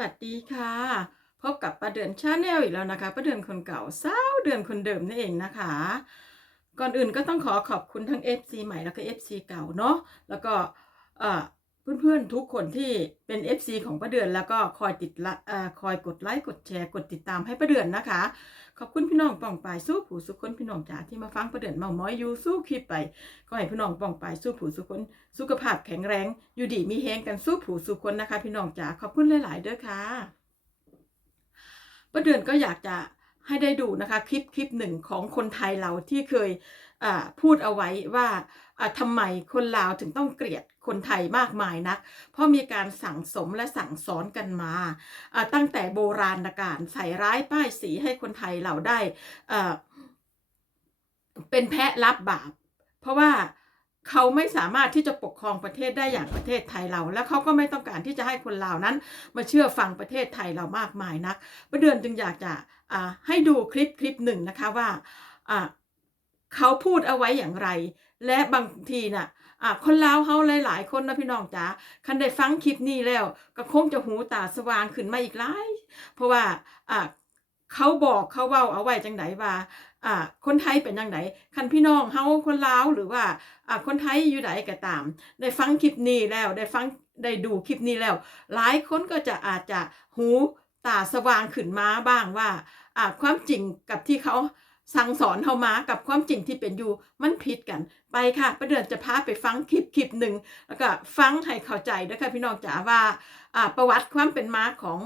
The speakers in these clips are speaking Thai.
วัสดีค่ะ พบกับประเดือนชาแนลอีกแล้วนะคะประเดือนคนเก่าเศร้าเดือนคนเดิมนั่นเองนะคะ ก่อนอื่นก็ต้องขอขอบคุณทั้ง FC ใหม่แล้วก็ FC เก่าเนาะแล้วก็ เพื่อนๆทุกคนที่เป็น FC ของประเดือนแล้วก็คอยติดละอคอยกดไลค์กดแชร์กดติดตามให้ประเดือนนะคะ ขอบคุณพี่น้องป่องปายสู้ผู้สุคนพี่น้องจ๋าที่มาฟังประเดือนเมาม้อยอยู่สู้คลิปไป ก็ให้พี่น้องป่องปายสู้ผู้สุคนสุขภาพแข็งแรง อยู่ดีมีแฮงกันสู้ผู้สุคนนะคะ พี่น้องจ๋าขอบคุณหลายๆเด้อค่ะประเดือนก็อยากจะให้ได้ดูนะคะคลิปคลิปหนึ่งของคนไทยเราที่เคยพูดเอาไว้ว่าอ่าทำไมคนลาวถึงต้องเกลียด คนไทยมากมายนัก เพราะมีการสั่งสมและสั่งสอนกันมา ตั้งแต่โบราณกาลใส่ร้ายป้ายสีให้คนไทยเราได้เป็นแพะรับบาป เพราะว่าเขาไม่สามารถที่จะปกครองประเทศได้อย่างประเทศไทยเรา และเขาก็ไม่ต้องการที่จะให้คนลาวนั้น มาเชื่อฟังประเทศไทยเรามากมายนักประเดือนจึงอยากจะให้ดูคลิปคลิปหนึ่งนะคะว่าอ่าเขาพูดเอาไว้อย่างไร และบางทีน่ะ อ่าคนลาวเฮาหลายๆ คนนะพี่น้องจ๋าคันได้ฟังคลิปนี้แล้ว ก็คงจะหูตาสว่างขึ้นมาอีกหลาย เพราะว่าอ่าเขาบอกเขาเว้าเอาไว้จังไดว่าอ่าคนไทยเป็นจังไดคันพี่น้องเฮาคนลาวหรือว่าอ่าคนไทยอยู่ไหนก็ตาม ได้ฟังคลิปนี้แล้วได้ฟังได้ดูคลิปนี้แล้ว หลายคนก็จะอาจจะหูตาสว่างขึ้นมาบ้างว่าอ่าความจริงกับที่เขา สั่งสอนเฮามากับความจริงที่เป็นอยู่มันผิดกัน ไปค่ะประเดือนจะพาไปฟังคลิปคลิปหนึ่งแล้วก็ฟังให้เข้าใจด้วยค่ะพี่น้องจ๋าว่าประวัติความเป็นมาของ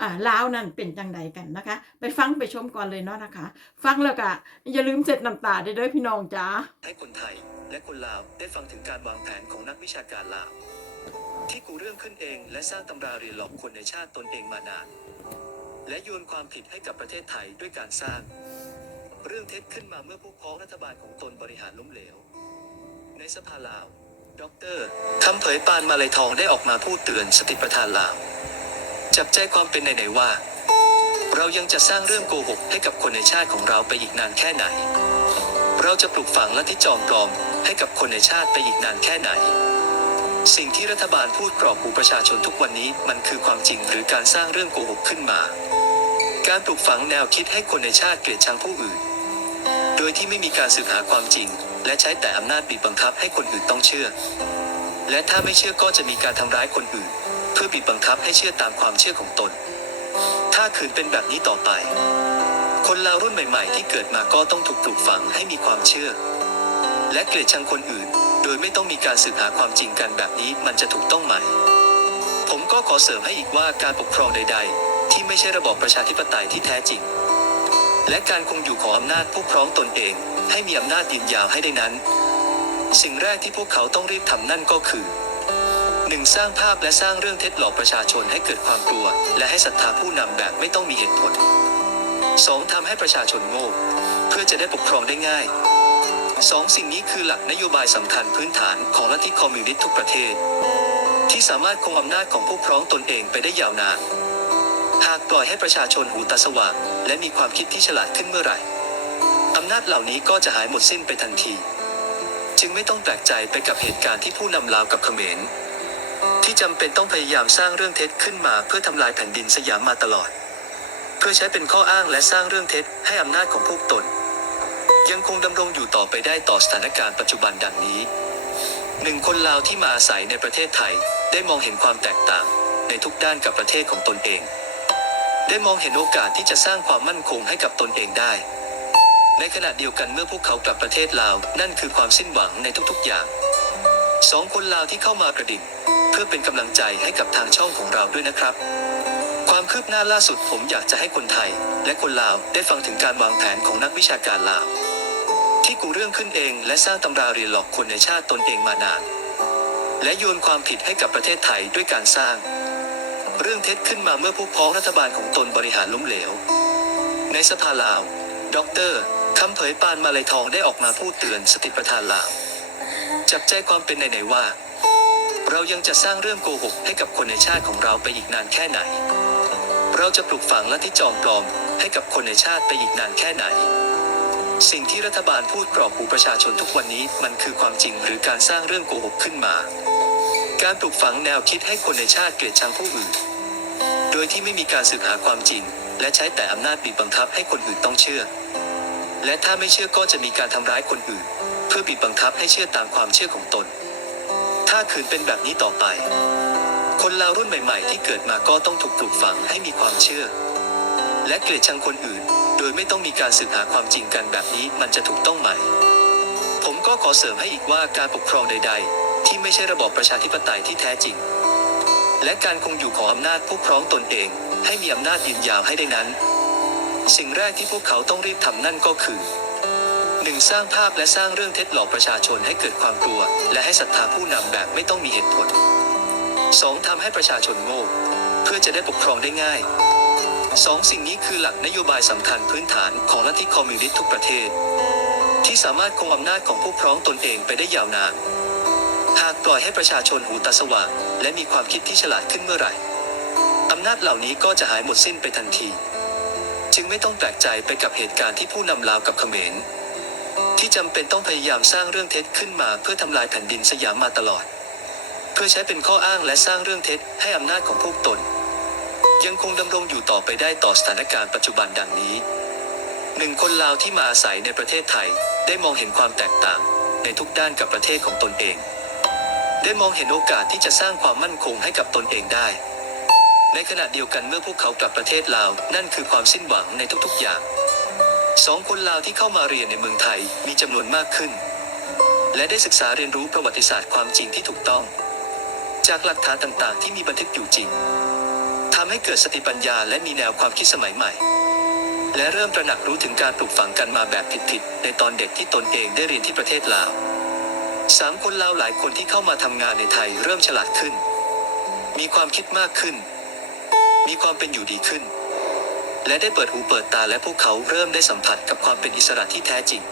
อ่าลาวนั่นเป็นจังใดกันนะคะ ไปฟังไปชมก่อนเลยเนาะนะคะ ฟังแล้วก็อย่าลืมเสร็จน้ำตาได้ด้วยพี่น้องจ๋าให้คนไทยและคนลาวได้ฟังถึงการวางแผนของนักวิชาการลาว ที่กูเรื่องขึ้นเองและสร้างตำราเรียนหลอกคนในชาติตนเองมานาน และโยนความผิดให้กับประเทศไทยด้วยการสร้าง เรื่องเท็จขึ้นมาเมื่อพวกพ้องรัฐบาลของตนบริหารล้มเหลว ในสภาลาว ดรคำเผยปานมาลัยทองได้ออกมาพูดเตือนสติประธานลาว จับใจความเป็นในๆว่า เรายังจะสร้างเรื่องโกหกให้กับคนในชาติของเราไปอีกนานแค่ไหน เราจะปลูกฝังลัทธิจอมปลอมให้กับคนในชาติไปอีกนานแค่ไหน สิ่งที่รัฐบาลพูดกรอกหูประชาชนทุกวันนี้มันคือความจริงหรือการสร้างเรื่องโกหกขึ้นมา การปลูกฝังแนวคิดให้คนในชาติเกลียดชังผู้อื่น โดยที่ไม่มีการสืบหาความจริง และใช้แต่อำนาจบีบบังคับให้คนอื่นต้องเชื่อ และถ้าไม่เชื่อก็จะมีการทำร้ายคนอื่น เพื่อบีบบังคับให้เชื่อตามความเชื่อของตน ถ้าคืนเป็นแบบนี้ต่อไป คนลาวรุ่นใหม่ๆ ที่เกิดมาก็ต้องถูกปลูกฝังให้มีความเชื่อ และเกลียดชังคนอื่น โดยไม่ต้องมีการสืบหาความจริงกันแบบนี้มันจะถูกต้องไหมผมก็ขอเสริมให้อีกว่าการปกครองใด ๆ ที่ไม่ใช่ระบอบประชาธิปไตยที่แท้จริง และการคงอยู่ของอำนาจผู้พร้อมตนเอง ให้มีอำนาจยืนยาวให้ได้นั้น สิ่งแรกที่พวกเขาต้องรีบทำนั่นก็คือหนึ่งสร้างภาพและสร้างเรื่องเท็จหลอกประชาชนให้เกิดความกลัว และให้ศรัทธาผู้นำแบบไม่ต้องมีเหตุผลสองทำให้ประชาชนโง่เพื่อจะได้ปกครองได้ง่ายสองสิ่งนี้คือหลักนโยบายสำคัญพื้นฐานของลัทธิคอมมิวนิสต์ทุกประเทศ ที่สามารถคงอำนาจของผู้พร้อมตนเองไปได้ยาวนาน หากปล่อยให้ประชาชนหูตาสว่าง และมีความคิดที่ฉลาดขึ้นเมื่อไหร่อำนาจเหล่านี้ก็จะหายหมดสิ้นไปทันที จึงไม่ต้องแปลกใจไปกับเหตุการณ์ที่ผู้นำลาวกับเขมร ที่จำเป็นต้องพยายามสร้างเรื่องเท็จขึ้นมาเพื่อทำลายแผ่นดินสยามมาตลอด เพื่อใช้เป็นข้ออ้างและสร้างเรื่องเท็จให้อำนาจของพวกตน ยังคงดำรงอยู่ต่อไปได้ต่อสถานการณ์ปัจจุบันดังนี้หนึ่งคนลาวที่มาอาศัยในประเทศไทยได้มองเห็นความแตกต่างในทุกด้านกับประเทศของตนเอง ได้มองเห็นโอกาสที่จะสร้างความมั่นคงให้กับตนเองได้ ในขณะเดียวกันเมื่อพวกเขากลับประเทศลาว นั่นคือความสิ้นหวังในทุกๆอย่างสองคนลาวที่เข้ามากระดิ่งเพื่อเป็นกำลังใจให้กับทางช่องของเราด้วยนะครับ ความคืบหน้าล่าสุดผมอยากจะให้คนไทย และคนลาวได้ฟังถึงการวางแผนของนักวิชาการลาว ที่กูเรื่องขึ้นเองและสร้างตำราเรียนหลอกคนในชาติตนเองมานาน และโยนความผิดให้กับประเทศไทยด้วยการสร้าง เรื่องเท็จขึ้นมาเมื่อพวกพ้องรัฐบาลของตนบริหารล้มเหลว ในสภาลาวดอกเตอรคำเผยปานมาลัยทองได้ออกมาพูดเตือนสติประธานลาว จับใจความเป็นในๆว่า เรายังจะสร้างเรื่องโกหกให้กับคนในชาติของเราไปอีกนานแค่ไหน เราจะปลูกฝังลัทธิจอมปลอมให้กับคนในชาติไปอีกนานแค่ไหน สิ่งที่รัฐบาลพูดกรอกหูประชาชนทุกวันนี้มันคือความจริงหรือการสร้างเรื่องโกหกขึ้นมา การปลูกฝังแนวคิดให้คนในชาติเกลียดชังผู้อื่น ยยที่ไม่มีการสืบหาความจริง และใช้แต่อำนาจบีบบังคับให้คนอื่นต้องเชื่อ และถ้าไม่เชื่อก็จะมีการทำร้ายคนอื่น เพื่อบีบบังคับให้เชื่อตามความเชื่อของตน ถ้าขืนเป็นแบบนี้ต่อไป คนลาวรุ่นใหม่ ๆ ที่เกิดมาก็ต้องถูกปลูกฝังให้มีความเชื่อ และเกลียดชังคนอื่น โดยไม่ต้องมีการสืบหาความจริงกันแบบนี้มันจะถูกต้องไหม ผมก็ขอเสริมให้อีกว่าการปกครองใด ๆ ที่ไม่ใช่ระบอบประชาธิปไตยที่แท้จริง และการคงอยู่ของอำนาจผู้พร้อมตนเอง ให้มีอำนาจยืนยาวให้ได้นั้น สิ่งแรกที่พวกเขาต้องรีบทำนั่นก็คือหนึ่งสร้างภาพและสร้างเรื่องเท็จหลอกประชาชนให้เกิดความกลัว และให้ศรัทธาผู้นำแบบไม่ต้องมีเหตุผลสองทำให้ประชาชนโง่เพื่อจะได้ปกครองได้ง่ายสองสิ่งนี้คือหลักนโยบายสำคัญพื้นฐานของลัทธิคอมมิวนิสต์ทุกประเทศ ที่สามารถคงอำนาจของผู้พร้อมตนเองไปได้ยาวนาน หากปล่อยให้ประชาชนหูตาสว่าง และมีความคิดที่ฉลาดขึ้นเมื่อไหร่อำนาจเหล่านี้ก็จะหายหมดสิ้นไปทันที จึงไม่ต้องแปลกใจไปกับเหตุการณ์ที่ผู้นำลาวกับเขมร ที่จำเป็นต้องพยายามสร้างเรื่องเท็จขึ้นมาเพื่อทำลายแผ่นดินสยามมาตลอด เพื่อใช้เป็นข้ออ้างและสร้างเรื่องเท็จให้อำนาจของพวกตน ยังคงดำรงอยู่ต่อไปได้ต่อสถานการณ์ปัจจุบันดังนี้หนึ่งคนลาวที่มาอาศัยในประเทศไทยได้มองเห็นความแตกต่างในทุกด้านกับประเทศของตนเอง ได้มองเห็นโอกาสที่จะสร้างความมั่นคงให้กับตนเองได้ ในขณะเดียวกันเมื่อพวกเขากลับประเทศลาว นั่นคือความสิ้นหวังในทุกๆอย่างสองคนลาวที่เข้ามาเรียนในเมืองไทยมีจำนวนมากขึ้น และได้ศึกษาเรียนรู้ประวัติศาสตร์ความจริงที่ถูกต้อง จากหลักฐานต่างๆ ที่มีบันทึกอยู่จริงทำให้เกิดสติปัญญาและมีแนวความคิดสมัยใหม่ และเริ่มตระหนักรู้ถึงการปลูกฝังกันมาแบบผิดๆในตอนเด็กที่ตนเองได้เรียนที่ประเทศลาว สามคนลาวหลายคนที่เข้ามาทำงานในไทยเริ่มฉลาดขึ้น มีความคิดมากขึ้น มีความเป็นอยู่ดีขึ้น และได้เปิดหูเปิดตาและพวกเขาเริ่มได้สัมผัสกับความเป็นอิสระที่แท้จริง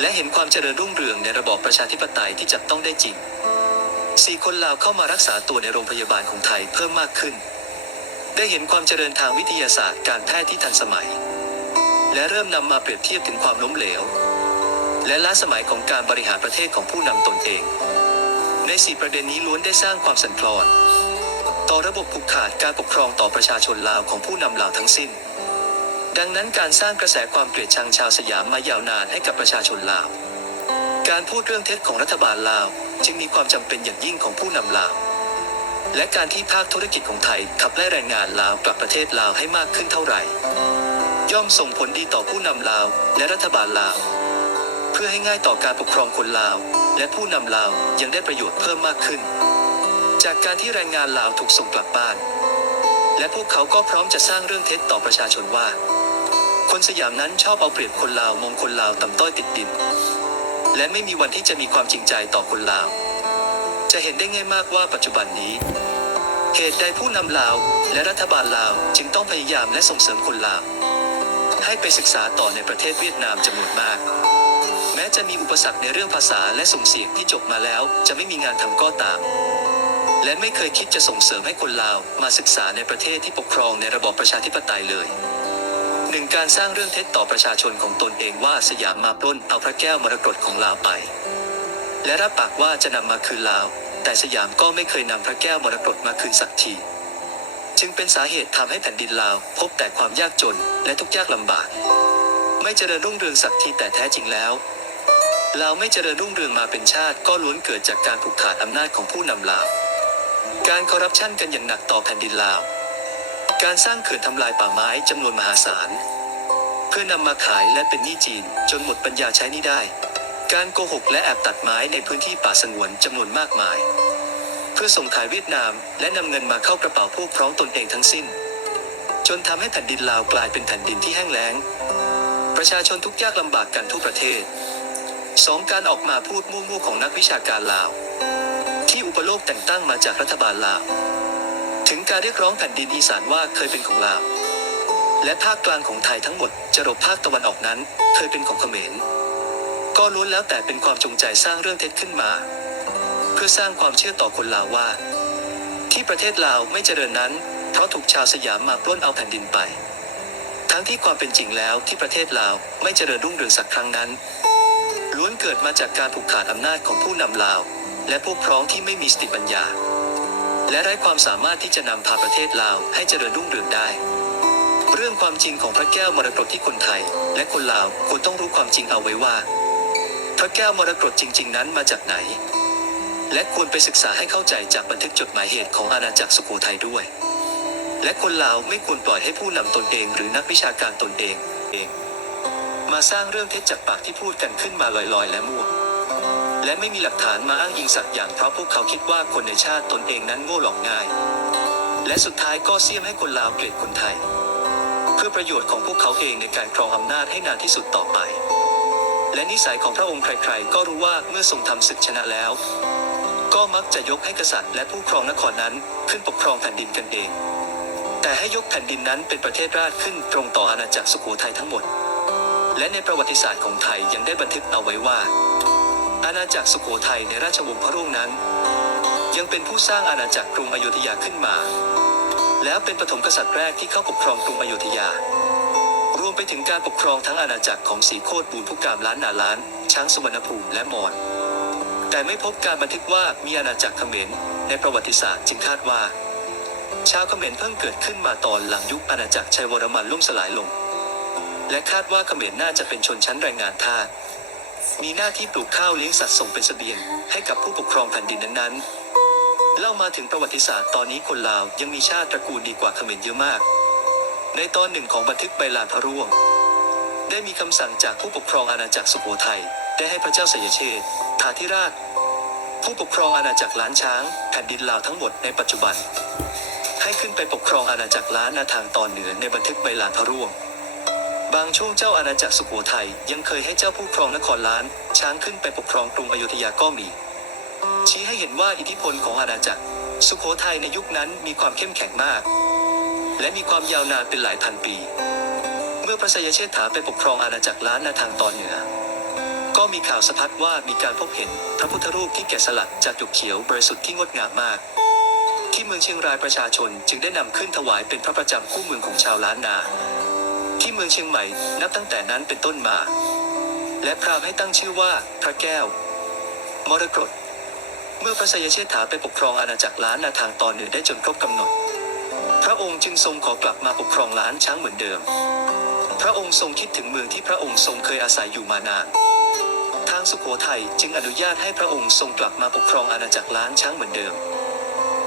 และเห็นความเจริญรุ่งเรืองในระบอบประชาธิปไตยที่จับต้องได้จริงสี่คนลาวเข้ามารักษาตัวในโรงพยาบาลของไทยเพิ่มมากขึ้น ได้เห็นความเจริญทางวิทยาศาสตร์การแพทย์ที่ทันสมัย และเริ่มนำมาเปรียบเทียบถึงความล้มเหลว และล้าสมัยของการบริหารประเทศของผู้นำตนเอง ในสี่ประเด็นนี้ล้วนได้สร้างความสั่นคลอน ต่อระบบผูกขาดการปกครองต่อประชาชนลาวของผู้นำลาวทั้งสิ้น ดังนั้นการสร้างกระแสความเกลียดชังชาวสยามมายาวนานให้กับประชาชนลาว การพูดเรื่องเท็จของรัฐบาลลาว จึงมีความจำเป็นอย่างยิ่งของผู้นำลาวและการที่ภาคธุรกิจของไทยขับไล่แรงงานลาวกลับประเทศลาวให้มากขึ้นเท่าไหร่ ย่อมส่งผลดีต่อผู้นำลาวและรัฐบาลลาว เพื่อให้ง่ายต่อการปกครองคนลาว และผู้นำลาวยังได้ประโยชน์เพิ่มมากขึ้น จากการที่แรงงานลาวถูกส่งกลับบ้าน และพวกเขาก็พร้อมจะสร้างเรื่องเท็จต่อประชาชนว่า คนสยามนั้นชอบเอาเปรียบคนลาวมองคนลาวต่ำต้อยติดดิน และไม่มีวันที่จะมีความจริงใจต่อคนลาว จะเห็นได้ง่ายมากว่าปัจจุบันนี้เหตุใดผู้นำลาวและรัฐบาลลาวจึงต้องพยายามและส่งเสริมคนลาวให้ไปศึกษาต่อในประเทศเวียดนามจำนวนมาก แม้จะมีอุปสรรคในเรื่องภาษาและส่งเสียงที่จบมาแล้ว จะไม่มีงานทำก็ตาม และไม่เคยคิดจะส่งเสริมให้คนลาวมาศึกษาในประเทศที่ปกครองในระบอบประชาธิปไตยเลยหนึ่งการสร้างเรื่องเท็จต่อประชาชนของตนเองว่าสยามมาปล้นเอาพระแก้วมรกตของลาวไป และรับปากว่าจะนำมาคืนลาว แต่สยามก็ไม่เคยนำพระแก้วมรกตมาคืนสักที จึงเป็นสาเหตุทำให้แผ่นดินลาว พบแต่ความยากจนและทุกข์ยากลำบาก ไม่เจริญรุ่งเรืองสักทีแต่แท้จริงแล้ว ลาวไม่เจริญรุ่งเรืองมาเป็นชาติ ก็ล้วนเกิดจากการผูกขาดอำนาจของผู้นำลาว การคอร์รัปชันกันอย่างหนักต่อแผ่นดินลาว การสร้างเขื่อนทำลายป่าไม้จำนวนมหาศาล เพื่อนำมาขายและเป็นหนี้จีน จนหมดปัญญาใช้หนี้ได้ การโกหกและแอบตัดไม้ในพื้นที่ป่าสงวนจำนวนมากมาย เพื่อส่งขายเวียดนาม และนำเงินมาเข้ากระเป๋าพวกพ้องตนเองทั้งสิ้น จนทำให้แผ่นดินลาวกลายเป็นแผ่นดินที่แห้งแล้ง ประชาชนทุกยากลำบากกันทั่วประเทศ สองการออกมาพูดมั่วๆของนักวิชาการลาว ที่อุปโลกแต่งตั้งมาจากรัฐบาลลาว ถึงการเรียกร้องแผ่นดินอีสานว่าเคยเป็นของลาว และภาคกลางของไทยทั้งหมดจะรบภาคตะวันออกนั้น เคยเป็นของเขมร ก็ล้วนแล้วแต่เป็นความจงใจสร้างเรื่องเท็จขึ้นมา เพื่อสร้างความเชื่อต่อคนลาวว่า ที่ประเทศลาวไม่เจริญนั้น เพราะถูกชาวสยามมาปล้นเอาแผ่นดินไป ทั้งที่ความเป็นจริงแล้วที่ประเทศลาวไม่เจริญรุ่งเรืองสักครั้งนั้น ล้วนเกิดมาจากการผูกขาดอำนาจของผู้นำลาว และพวกพร้องที่ไม่มีสติปัญญา และไร้ความสามารถที่จะนำพาประเทศลาวให้เจริญรุ่งเรืองได้ เรื่องความจริงของพระแก้วมรกตที่คนไทย และคนลาวควรต้องรู้ความจริงเอาไว้ว่า พระแก้วมรกตจริง ๆ นั้นมาจากไหน และควรไปศึกษาให้เข้าใจจากบันทึกจดหมายเหตุของอาณาจักรสุโขทัยด้วย และคนลาวไม่ควรปล่อยให้ผู้นำตนเอง หรือนักวิชาการตนเองเอง มาสร้างเรื่องเท็จจากปากที่พูดกันขึ้นมาลอยๆ และมั่ว และไม่มีหลักฐานมาอ้างอิงสักอย่างเพราะพวกเขาคิดว่าคนในชาติตนเองนั้นโง่หลอกง่าย และสุดท้ายก็เสี่ยมให้คนลาวเกลียดคนไทย เพื่อประโยชน์ของพวกเขาเองในการครองอำนาจให้นานที่สุดต่อไป และนิสัยของพระองค์ใครๆ ก็รู้ว่าเมื่อทรงทำศึกชนะแล้ว ก็มักจะยกให้กษัตริย์และผู้ครองนครนั้นขึ้นปกครองแผ่นดินกันเอง แต่ให้ยกแผ่นดินนั้นเป็นประเทศราชขึ้นตรงต่ออาณาจักรสุโขทัยทั้งหมด และในประวัติศาสตร์ของไทยยังได้บันทึกเอาไว้ว่า อาณาจักรสุโขทัยในราชวงศ์พระร่วงนั้น ยังเป็นผู้สร้างอาณาจักรกรุงอโยธยาขึ้นมา แล้วเป็นปฐมกษัตริย์แรกที่เข้าปกครองกรุงอโยธยา รวมไปถึงการปกครองทั้งอาณาจักรของสีโคตรบูรพุกามล้านนาล้าน ช้างสุวรรณภูมิและมอญแต่ไม่พบการบันทึกว่ามีอาณาจักรเขมรในประวัติศาสตร์จึงคาดว่า ชาวเขมรเพิ่งเกิดขึ้นมาตอนหลังยุคอาณาจักรชัยวรมันล่มสลายลง และคาดว่าเขมรน่าจะเป็นชนชั้นแรงงานทาสมีหน้าที่ปลูกข้าวเลี้ยงสัตว์ส่งเป็นเสบียง ให้กับผู้ปกครองแผ่นดินนั้นๆ เล่ามาถึงประวัติศาสตร์ตอนนี้คนลาวยังมีชาติตระกูลดีกว่าเขมรเยอะมาก ในตอนหนึ่งของบันทึกใบลานพระร่วง ได้มีคำสั่งจากผู้ปกครองอาณาจักรสุโขทัยได้ให้พระเจ้าสยเชษฐาธิราช ผู้ปกครองอาณาจักรล้านช้างแผ่นดินลาวทั้งหมดในปัจจุบัน ให้ขึ้นไปปกครองอาณาจักรล้านนาทางตอนเหนือในบันทึกใบลานพระร่วง บางช่วงเจ้าอาณาจักรสุโขทัยยังเคยให้เจ้าผู้ครองนครล้าน ช้างขึ้นไปปกครองกรุงอโยธยาก็มี ชี้ให้เห็นว่าอิทธิพลของอาณาจักร สุโขทัยในยุคนั้นมีความเข้มแข็งมาก และมีความยาวนานเป็นหลายพันปี เมื่อพระสยเชษฐาไปปกครองอาณาจักรล้านนาทางตอนเหนือ ก็มีข่าวสะพัดว่ามีการพบเห็นพระพุทธรูปที่แกะสลักจากดุกเขียวบริสุทธิ์ที่งดงามมาก ที่เมืองเชียงรายประชาชนจึงได้นำขึ้นถวายเป็นพระประจำคู่เมืองของชาวล้านนา ที่เมืองเชียงใหม่ นับตั้งแต่นั้นเป็นต้นมา และพราหมณ์ให้ตั้งชื่อว่า พระแก้ว มรกตเมื่อพระสยเชษฐาไปปกครองอาณาจักรล้านนาทางตอนเหนือได้จนครบกำหนด พระองค์จึงทรงขอกลับมาปกครองล้านช้างเหมือนเดิม พระองค์ทรงคิดถึงเมืองที่พระองค์ทรงเคยอาศัยอยู่มานาน ทางสุโขทัยจึงอนุญาตให้พระองค์ทรงกลับมาปกครองอาณาจักรล้านช้างเหมือนเดิม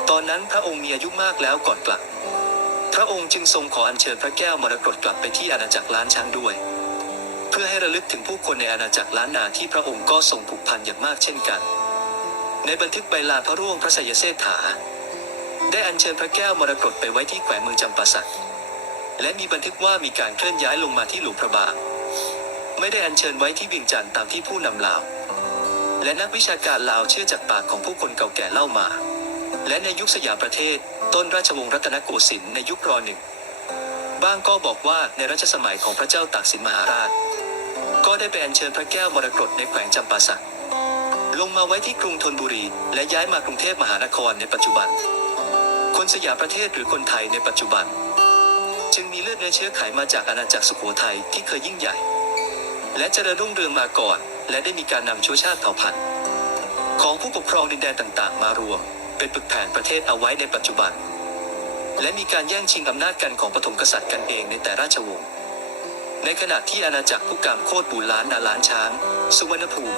ตอนนั้นพระองค์มีอายุมากแล้วก่อนกลับ พระองค์จึงทรงขออัญเชิญพระแก้วมรกตกลับไปที่อาณาจักรล้านช้างด้วย เพื่อให้ระลึกถึงผู้คนในอาณาจักรล้านนาที่พระองค์ก็ทรงผูกพันอย่างมากเช่นกัน ในบันทึกใบลาพระร่วงพระสยเสถา ได้อัญเชิญพระแก้วมรกตไปไว้ที่แขวงเมืองจำปาสักและมีบันทึกว่ามีการเคลื่อนย้ายลงมาที่หลวงพระบาง ไม่ได้อัญเชิญไว้ที่เวียงจันทร์ตามที่ผู้นำลาว และนักวิชาการลาวเชื่อจากปากของผู้คนเก่าแก่เล่ามา และในยุคสยามประเทศ ต้นราชวงศ์รัตนโกสินทร์ในยุครอหนึ่งบางก็บอกว่าในรัชสมัยของพระเจ้าตากสินมหาราช ก็ได้ไปอัญเชิญพระแก้วมรกตในแขวงจำปาสักลงมาไว้ที่กรุงธนบุรี และย้ายมากรุงเทพมหานครในปัจจุบัน คนสยามประเทศหรือคนไทยในปัจจุบัน จึงมีเลือดเนื้อเชื้อไขมาจากอาณาจักรสุโขทัยที่เคยยิ่งใหญ่ และเจริญรุ่งเรืองมาก่อน และได้มีการนำชื้อชาติเผ่าพันธุ์ ของผู้ปกครองดินแดนต่างๆ มารวม เป็นปึกแผ่นประเทศเอาไว้ในปัจจุบัน และมีการแย่งชิงอำนาจกันของปฐมกษัตริย์กันเองในแต่ราชวงศ์ในขณะที่อาณาจักรผู้กามโคตรบูรล้านนาล้านช้าง สุวรรณภูมิ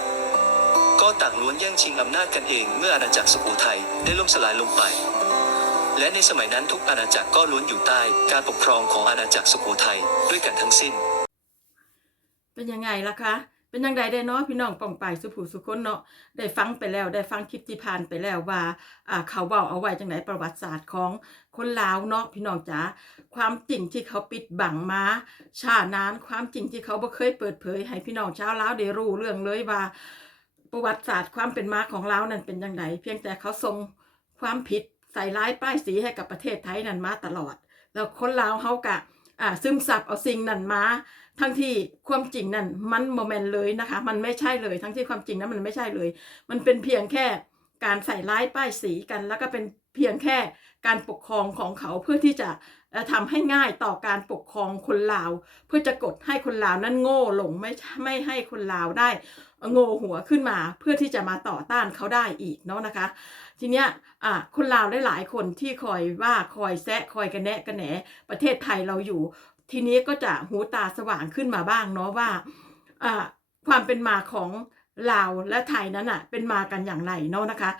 ก็ต่างล้วนแย่งชิงอำนาจกันเองเมื่ออาณาจักรสุโขทัยได้ล่มสลายลงไป และในสมัยนั้นทุกอาณาจักรก็ล้วนอยู่ใต้การปกครองของอาณาจักรสุโขทัยด้วยกันทั้งสิ้น เป็นยังไงล่ะคะ เป็นยังไงได้เนาะพี่น้องป่องไปสุผูสุคนเนาะได้ฟังไปแล้วได้ฟังคลิปที่ผ่านไปแล้วว่าอ่าเขาเว้าเอาไว้จังไหนประวัติศาสตร์ของคนลาวเนาะพี่น้องจ๋าความจริงที่เขาปิดบังมาชานานความจริงที่เขาบ่เคยเปิดเผย ให้พี่น้องชาวลาวได้รู้เรื่องเลยว่า ประวัติศาสตร์ความเป็นมาของลาวนั่นเป็นยังไงเพียงแต่เขาส่งความผิดใส่ร้ายป้ายสีให้กับประเทศไทยนั่นมาตลอด แล้วคนลาวเขากะ อ่าซึมซับเอาสิ่งนั้นมา ทั้งที่ความจริงนั่นมันโมเมนต์เลยนะคะ มันไม่ใช่เลย ทั้งที่ความจริงนั้นมันไม่ใช่เลย มันเป็นเพียงแค่การใส่ร้ายป้ายสีกัน แล้วก็เป็นเพียงแค่การปกครองของเขาเพื่อที่จะเอ่อทำให้ง่ายต่อการปกครองคนลาว เพื่อจะกดให้คนลาวนั้นโง่หลงไม่ไม่ให้คนลาวได้ โง่หัวขึ้นมาเพื่อที่จะมาต่อต้านเขาได้อีกเนาะนะคะ ทีเนี้ยอะคนลาวหลายๆคนที่คอยว่าคอยแซะคอยกระแนะกระแหนประเทศไทยเราอยู่ ทีนี้ก็จะหูตาสว่างขึ้นมาบ้างเนาะว่าอ่าความเป็นมาของลาวและไทยนั้นอะเป็นมากันอย่างไรเนาะนะคะ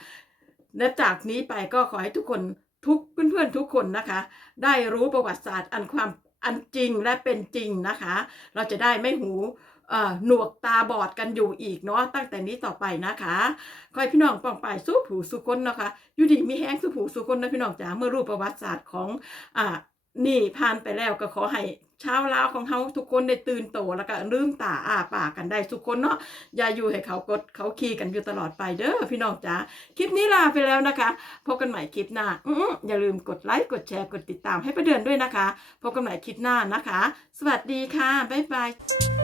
และจากนี้ไปก็ขอให้ทุกคนทุกเพื่อนๆทุกคนนะคะ ได้รู้ประวัติศาสตร์อันความอันจริงและเป็นจริงนะคะ เราจะได้ไม่หู หนวกตาบอดกันอยู่อีกเนาะตั้งแต่นี้ต่อไปนะคะขอให้พี่น้องปองไปสู้ผูสู้คนนะคะอยู่ดีมีแห้งสู้ผูสู้คนนะพี่น้องจ๋าเมื่อรู้ประวัติศาสตร์ของอ่านี่ผ่านไปแล้วก็ขอให้ชาวลาวของเฮาทุกคนได้ตื่นโตแล้วก็ลืมตาอ้าปากกันได้ทุกคนเนาะอย่าอยู่ให้เขากดเขาขี่กันอยู่ตลอดไปเด้อพี่น้องจ๋าคลิปนี้ลาไปแล้วนะคะพบกันใหม่คลิปหน้าอืออย่าลืมกดไลค์กดแชร์กดติดตามให้ประเดือนด้วยนะคะพบกันใหม่คลิปหน้านะคะ สวัสดีค่ะบ๊ายบาย